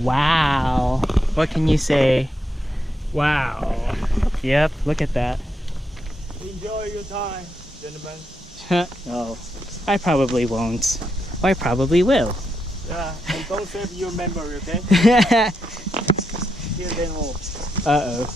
Wow. What can you say? Wow. Yep, look at that. Enjoy your time, gentlemen. Oh, I probably won't. Or I probably will. Yeah, and don't save your memory, okay? Here then all. Uh-oh.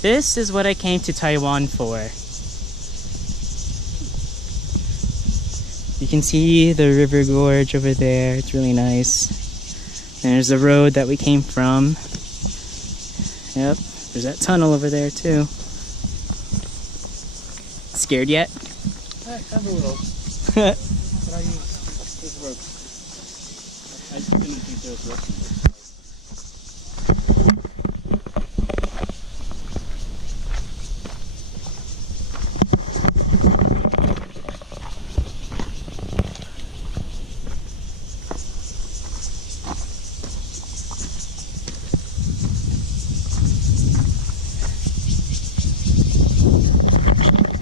This is what I came to Taiwan for. You can see the river gorge over there. It's really nice. And there's the road that we came from. Yep, there's that tunnel over there too. Scared yet? Have a little. Can I use this rope? I didn't think there was rope.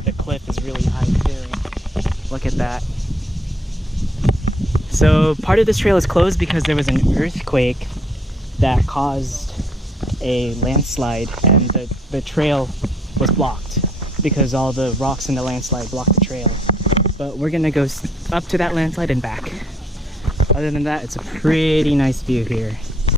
The cliff is really high too. Look at that. So part of this trail is closed because there was an earthquake that caused a landslide, and the trail was blocked because all the rocks in the landslide blocked the trail. But we're gonna go up to that landslide and back. Other than that, it's a pretty nice view here.